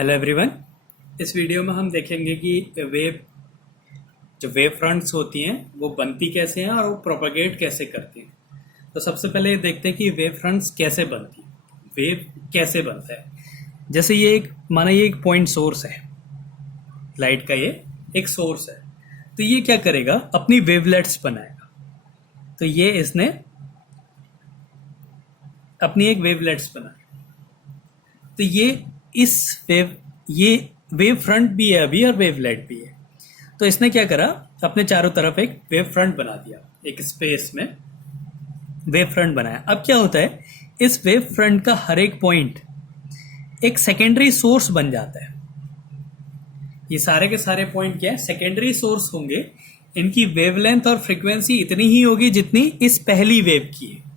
Hello everyone. इस video में हम देखेंगे कि वेव फ्रंट्स होती हैं वो बनती कैसे हैं और वो प्रोपेगेट कैसे करती हैं। तो सबसे पहले देखते हैं कि वेव फ्रंट्स कैसे बनती हैं, वेव कैसे बनता है। जैसे ये एक पॉइंट सोर्स है, लाइट का ये एक सोर्स है। तो ये क्या करेगा, अपनी वेवलेट्स बनाएगा। तो ये इसने अपनी एक वेवलेट्स बनाई। तो ये वेव फ्रंट भी है अभी और वेवलेट भी है। तो इसने क्या करा, अपने चारों तरफ एक वेव फ्रंट बना दिया, एक स्पेस में वेव फ्रंट बनाया। अब क्या होता है, इस वेव फ्रंट का हर एक पॉइंट एक सेकेंडरी सोर्स बन जाता है। ये सारे के सारे पॉइंट क्या है, सेकेंडरी सोर्स होंगे। इनकी वेवलेंथ और फ्रीक्वेंसी इतनी ही होगी जितनी इस पहली वेव की है।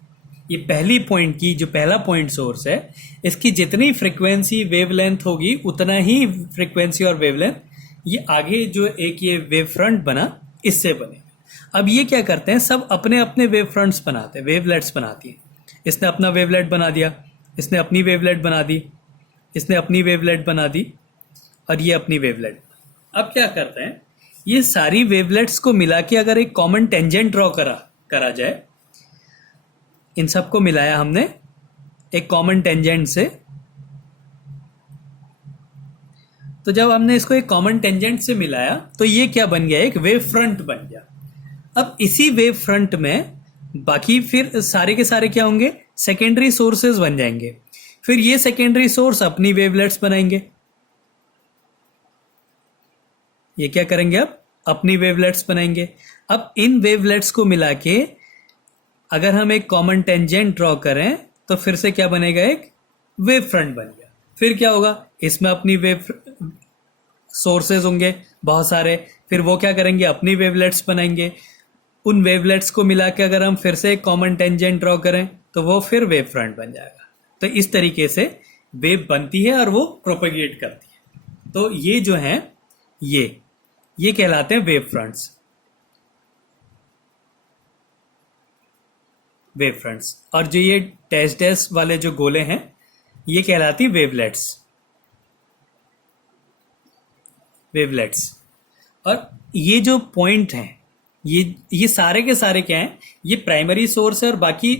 ये पहली पॉइंट की जो पहला पॉइंट सोर्स है, इसकी जितनी फ्रीक्वेंसी वेवलेंथ होगी उतना ही फ्रीक्वेंसी और वेवलेंथ ये आगे जो एक ये वेव फ्रंट बना इससे बने। अब ये क्या करते हैं, सब अपने अपने वेव फ्रंट्स बनाते हैं, वेवलेट्स बनाती हैं। इसने अपना वेवलेट बना दिया, इसने अपनी वेवलेट बना दी, इसने अपनी वेवलेट बना दी और ये अपनी वेवलेट। अब क्या करते हैं, ये सारी वेवलेट्स को मिला के अगर एक कॉमन टेंजेंट ड्रॉ करा जाए, इन सबको मिलाया हमने एक कॉमन टेंजेंट से। तो जब हमने इसको एक कॉमन टेंजेंट से मिलाया तो ये क्या बन गया, एक वेव फ्रंट बन गया। अब इसी वेव फ्रंट में बाकी फिर सारे के सारे क्या होंगे, सेकेंडरी सोर्सेज बन जाएंगे। फिर ये सेकेंडरी सोर्स अपनी वेवलेट्स बनाएंगे। ये क्या करेंगे, अब अपनी वेवलेट्स बनाएंगे। अब इन वेवलेट्स को मिला के अगर हम एक कॉमन टेंजेंट ड्रॉ करें तो फिर से क्या बनेगा, एक वेव फ्रंट बन गया। फिर क्या होगा, इसमें अपनी वेव सोर्सेज होंगे बहुत सारे। फिर वो क्या करेंगे, अपनी वेवलेट्स बनाएंगे। उन वेवलेट्स को मिला के अगर हम फिर से एक कॉमन टेंजेंट ड्रॉ करें तो वो फिर वेव फ्रंट बन जाएगा। तो इस तरीके से वेव बनती है और वो प्रोपेगेट करती है। तो ये जो है ये कहलाते हैं वेव फ्रंट्स। Wave fronts. और जो ये डैश डैश वाले जो गोले हैं ये कहलाती वेवलेट्स। वेवलेट्स। और ये जो पॉइंट हैं ये सारे के सारे क्या हैं, ये प्राइमरी सोर्स है और बाकी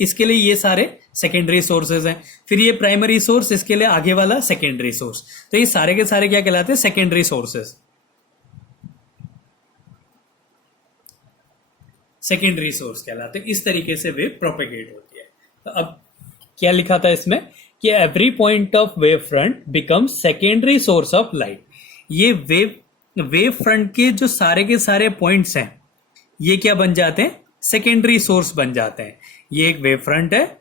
इसके लिए ये सारे सेकेंडरी सोर्सेज हैं। फिर ये प्राइमरी सोर्स, इसके लिए आगे वाला सेकेंडरी सोर्स। तो ये सारे के सारे क्या कहलाते हैं, सेकेंडरी सोर्सेज। सेकेंडरी सोर्स कहलाते हैं। इस तरीके से वेव प्रोपेगेट होती है। तो अब क्या लिखा था इसमें कि every point of wave front becomes secondary source of light. ये वेव फ्रंट के जो सारे के सारे पॉइंट्स हैं ये क्या बन जाते हैं, सेकेंडरी सोर्स बन जाते हैं। ये एक वेव फ्रंट है।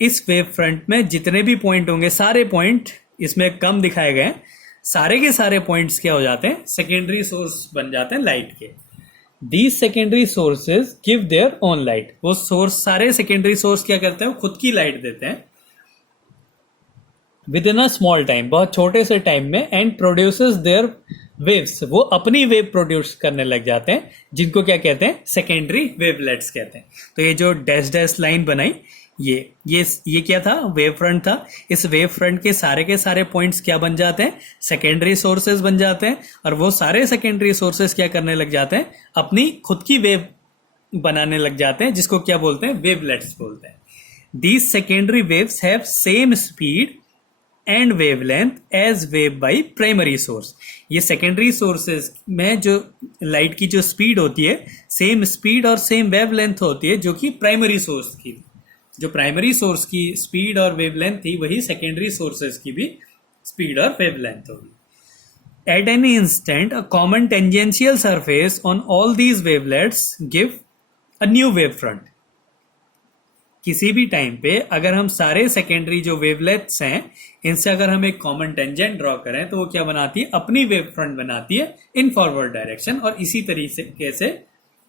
इस वेव फ्रंट में जितने भी पॉइंट होंगे, सारे पॉइंट इसमें कम दिखाए गए हैं, सारे के सारे पॉइंट्स क्या हो जाते हैं, सेकेंडरी सोर्स बन जाते हैं लाइट के। These secondary sources give their own light। वो सोर्स, सारे सेकेंडरी सोर्स क्या करते हैं, वो खुद की लाइट देते हैं with in a small time, बहुत छोटे से टाइम में। एंड प्रोड्यूसेस देयर वेव्स, वो अपनी वेव प्रोड्यूस करने लग जाते हैं, जिनको क्या कहते हैं, सेकेंडरी वेवलेट्स कहते हैं। तो ये जो डैश डैश लाइन बनाई ये क्या था, वेव फ्रंट था। इस वेव फ्रंट के सारे पॉइंट्स क्या बन जाते हैं, सेकेंडरी सोर्सेज बन जाते हैं। और वो सारे सेकेंडरी सोर्सेज क्या करने लग जाते हैं, अपनी खुद की वेव बनाने लग जाते हैं, जिसको क्या बोलते हैं, वेवलेट्स बोलते हैं। These secondary waves have same speed and wavelength as wave by primary source. ये सेकेंडरी सोर्सेज में जो लाइट की जो स्पीड होती है, सेम स्पीड और सेम वेवलेंथ होती है जो कि प्राइमरी सोर्स की। जो प्राइमरी सोर्स की स्पीड और वेवलेंथ थी, वही सेकेंडरी सोर्सेज की भी स्पीड और वेवलेंथ होगी। At any instant a common tangential surface on all these wavelets give a new wave front. किसी भी टाइम पे अगर हम सारे सेकेंडरी जो वेवलेट्स हैं इनसे अगर हम एक कॉमन टेंजेंट ड्रॉ करें तो वो क्या बनाती है, अपनी वेव फ्रंट बनाती है इन फॉरवर्ड डायरेक्शन। और इसी तरीके से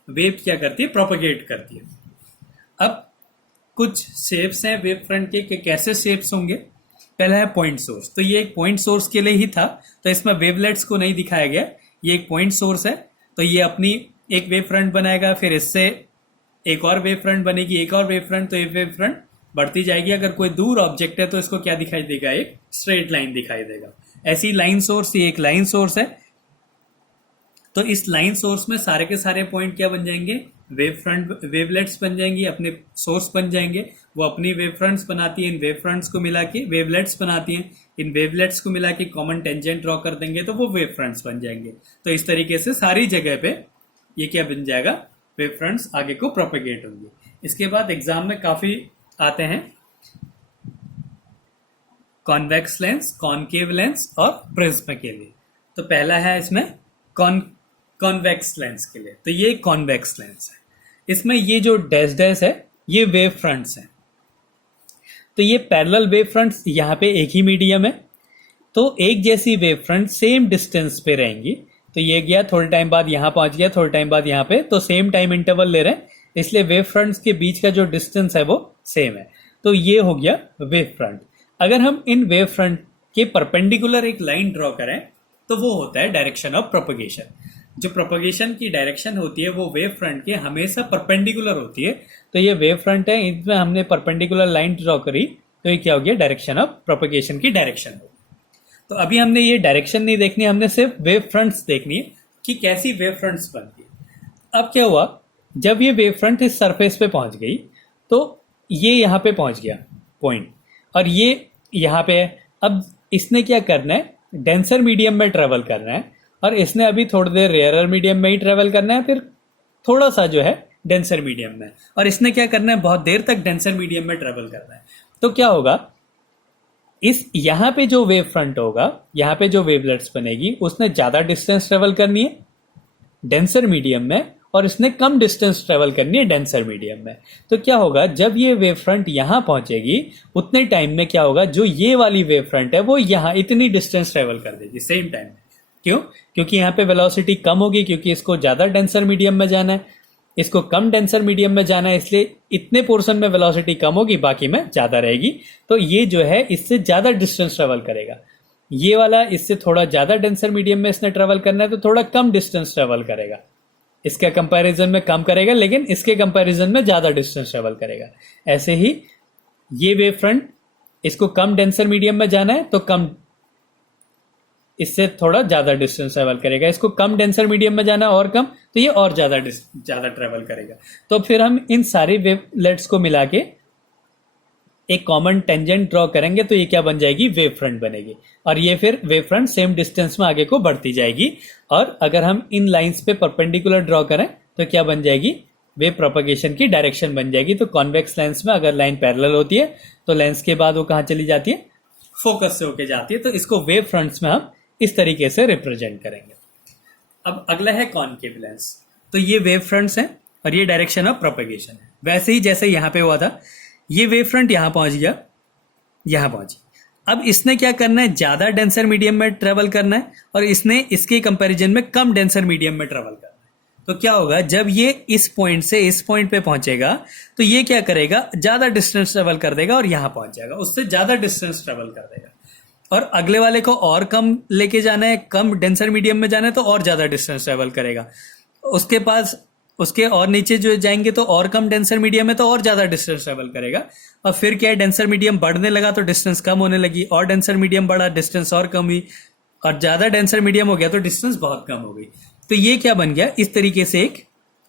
वेव क्या करती है, प्रोपेगेट करती है। अब कुछ शेप्स हैं वेव फ्रंट के, कैसे शेप्स होंगे। पहला है पॉइंट सोर्स। तो ये एक पॉइंट सोर्स के लिए ही था, तो इसमें वेवलेट्स को नहीं दिखाया गया। ये एक पॉइंट सोर्स है, तो ये अपनी एक वेव फ्रंट बनाएगा, फिर इससे एक और वेव फ्रंट बनेगी, एक और वेव फ्रंट, तो ये वेव फ्रंट बढ़ती जाएगी। अगर कोई दूर ऑब्जेक्ट है तो इसको क्या दिखाई देगा, एक स्ट्रेट लाइन दिखाई देगा। ऐसी लाइन सोर्स, ये एक लाइन सोर्स है, तो इस लाइन सोर्स में सारे के सारे पॉइंट क्या बन जाएंगे, वेव फ्रंट, वेवलेट्स बन जाएंगी, अपने सोर्स बन जाएंगे। वो अपनी वेव फ्रंट्स बनाती है, इन वेव फ्रंट्स को मिला के वेवलेट्स बनाती हैं, इन वेवलेट्स को मिला के कॉमन टेंजेंट ड्रॉ कर देंगे तो वो वेव फ्रंट्स बन जाएंगे। तो इस तरीके से सारी जगह पे ये क्या बन जाएगा, वेव फ्रंट्स आगे को प्रोपेगेट होंगे। इसके बाद एग्जाम में काफी आते हैं कॉन्वेक्स लेंस, कॉनकेव लेंस और प्रिज्म के लिए। तो पहला है इसमें कॉन्वेक्स लेंस के लिए, तो ये कॉन्वेक्स लेंस है। इसमें ये जो डैश डैश है ये वेव फ्रंट्स हैं। तो ये पैरेलल वेव फ्रंट्स यहाँ पे एक ही मीडियम है, तो एक जैसी वेव फ्रंट सेम डिस्टेंस पे रहेंगी। तो ये गया, थोड़े टाइम बाद यहाँ पहुंच गया, थोड़े टाइम बाद यहाँ पे, तो सेम टाइम इंटरवल ले रहे हैं, इसलिए वेव फ्रंट्स के बीच का जो डिस्टेंस है वो सेम है। तो ये हो गया वेव फ्रंट। अगर हम इन वेव फ्रंट के परपेंडिकुलर एक लाइन ड्रॉ करें तो वो होता है डायरेक्शन ऑफ प्रोपगेशन। जो प्रोपगेशन की डायरेक्शन होती है वो वेव फ्रंट के हमेशा परपेंडिकुलर होती है। तो ये वेव फ्रंट है, इसमें हमने परपेंडिकुलर लाइन ड्रॉ करी, तो ये क्या हो गया, डायरेक्शन ऑफ प्रोपगेशन की डायरेक्शन होगी। तो अभी हमने ये डायरेक्शन नहीं देखनी, हमने सिर्फ वेव फ्रंट्स देखनी है कि कैसी वेव फ्रंट्स बनती है। अब क्या हुआ, जब ये वेव फ्रंट इस सरफेस पे पहुंच गई तो ये यहाँ पे पहुंच गया पॉइंट, और ये यहाँ पे है। अब इसने क्या करना है, डेंसर मीडियम में ट्रेवल करना है, और इसने अभी थोड़ी देर रेयरर मीडियम में ही ट्रेवल करना है, फिर थोड़ा सा जो है डेंसर मीडियम में, और इसने क्या करना है, बहुत देर तक डेंसर मीडियम में ट्रेवल करना है। तो क्या होगा, इस यहाँ पे जो वेव फ्रंट होगा, यहाँ पे जो वेवलेट्स बनेगी, उसने ज्यादा डिस्टेंस ट्रेवल करनी है डेंसर मीडियम में, और इसने कम डिस्टेंस ट्रेवल करनी है डेंसर मीडियम में। तो क्या होगा, जब ये वेव फ्रंट यहाँ पहुंचेगी उतने टाइम में क्या होगा, जो ये वाली वेव फ्रंट है वो यहाँ इतनी डिस्टेंस ट्रेवल कर देगी सेम टाइम में। क्यों, क्योंकि यहाँ पे वेलोसिटी कम होगी, क्योंकि इसको ज्यादा डेंसर मीडियम में जाना है, इसको कम डेंसर मीडियम में जाना है, इसलिए इतने पोर्शन में वेलोसिटी कम होगी, बाकी में ज्यादा रहेगी। तो ये जो है इससे ज्यादा डिस्टेंस ट्रेवल करेगा। ये वाला इससे थोड़ा ज्यादा डेंसर मीडियम में इसने ट्रेवल करना है, तो थोड़ा कम डिस्टेंस ट्रेवल करेगा, इसके कंपैरिजन में कम करेगा, लेकिन इसके कंपैरिजन में ज्यादा डिस्टेंस ट्रेवल करेगा। ऐसे ही ये वेव फ्रंट, इसको कम डेंसर मीडियम में जाना है तो कम, इससे थोड़ा ज्यादा डिस्टेंस ट्रेवल करेगा, इसको कम डेंसर मीडियम में जाना है और कम, तो ये और ज्यादा ट्रेवल करेगा। तो फिर हम इन सारे वेवलेट्स को मिला के एक कॉमन टेंजेंट ड्रॉ करेंगे, तो ये क्या बन जाएगी, वेव फ्रंट बनेगी, और ये फिर वेव फ्रंट सेम डिस्टेंस में आगे को बढ़ती जाएगी। और अगर हम इन लाइंस पे परपेंडिकुलर ड्रॉ करें तो क्या बन जाएगी, वेव प्रोपगेशन की डायरेक्शन बन जाएगी। तो कॉन्वेक्स लेंस में अगर लाइन पैरेलल होती है तो लेंस के बाद वो कहाँ चली जाती है, फोकस से होके जाती है। तो इसको वेव फ्रंट्स में हम इस तरीके से रिप्रेजेंट करेंगे। अब अगला है कॉनकेव लेंस। तो ये वेव फ्रंट्स हैं और ये डायरेक्शन ऑफ प्रोपगेशन है। वैसे ही जैसे यहाँ पे हुआ था, ये वेव फ्रंट यहाँ पहुंच गया, यहाँ पहुंची। अब इसने क्या करना है, ज्यादा डेंसर मीडियम में ट्रेवल करना है, और इसने इसके कंपैरिजन में कम डेंसर मीडियम में ट्रेवल करना है। तो क्या होगा, जब ये इस पॉइंट से इस पॉइंट पे पहुंचेगा तो ये क्या करेगा, ज्यादा डिस्टेंस ट्रेवल कर देगा और यहां पहुंच जाएगा, उससे ज्यादा डिस्टेंस ट्रेवल कर देगा। और अगले वाले को और कम लेके जाना है, कम डेंसर मीडियम में जाना है, तो और ज्यादा डिस्टेंस ट्रेवल करेगा। उसके पास उसके और नीचे जो जाएंगे तो और कम डेंसर मीडियम है, तो और ज्यादा डिस्टेंस ट्रेवल करेगा। और फिर क्या है, डेंसर मीडियम बढ़ने लगा तो डिस्टेंस कम होने लगी, और डेंसर मीडियम बढ़ा, डिस्टेंस और कम हुई, और ज्यादा डेंसर मीडियम हो गया तो डिस्टेंस बहुत कम हो गई। तो ये क्या बन गया, इस तरीके से एक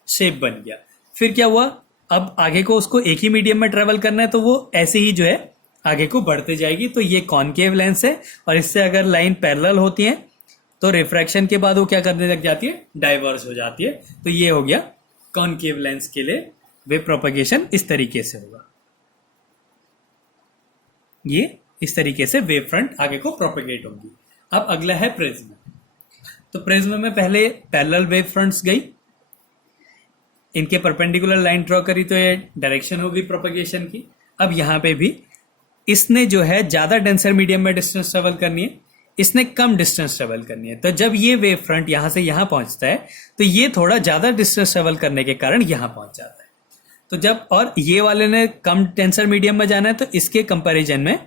शेप बन गया। फिर क्या हुआ, अब आगे को उसको एक ही मीडियम में ट्रेवल करना है, तो वो ऐसे ही जो है आगे को बढ़ते जाएगी। तो ये कॉनकेव लेंस है, और इससे अगर लाइन पैरेलल होती है तो रिफ्रैक्शन के बाद वो क्या करने लग जाती है, डाइवर्स हो जाती है। तो ये हो गया कॉनकेव लेंस के लिए वेव प्रोपगेशन इस तरीके से होगा। ये इस तरीके से वेव फ्रंट आगे को प्रोपगेट होगी। अब अगला है प्रिज्म। तो प्रिज्म में पहले पैरेलल वेव फ्रंट्स गई, इनके परपेंडिकुलर लाइन ड्रॉ करी, तो ये डायरेक्शन होगी प्रोपगेशन की। अब यहां पे भी इसने जो है ज्यादा डेंसर मीडियम में डिस्टेंस ट्रेवल करनी है, इसने कम डिस्टेंस ट्रेवल करनी है। तो जब ये वेव फ्रंट यहां से यहां पहुंचता है तो ये थोड़ा ज्यादा डिस्टेंस ट्रेवल करने के कारण यहां पहुंच जाता है। तो जब और ये वाले ने कम डेंसर मीडियम में जाना है, तो इसके कंपैरिजन में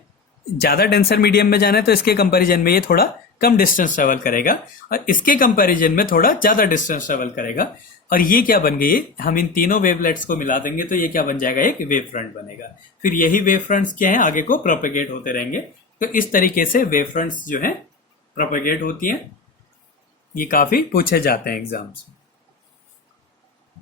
ज्यादा डेंसर मीडियम में जाना है, तो इसके कंपैरिजन में ये थोड़ा कम डिस्टेंस ट्रेवल करेगा और इसके कंपैरिजन में थोड़ा ज्यादा डिस्टेंस ट्रेवल करेगा। और ये क्या बन गई, हम इन तीनों वेवलेट्स को मिला देंगे तो ये क्या बन जाएगा, एक वेव फ्रंट बनेगा। फिर यही वेव फ्रंट्स क्या है, आगे को प्रोपेगेट होते रहेंगे। तो इस तरीके से वेव फ्रंट्स जो है प्रोपेगेट होती हैं। ये काफी पूछे जाते हैं एग्जाम्स में।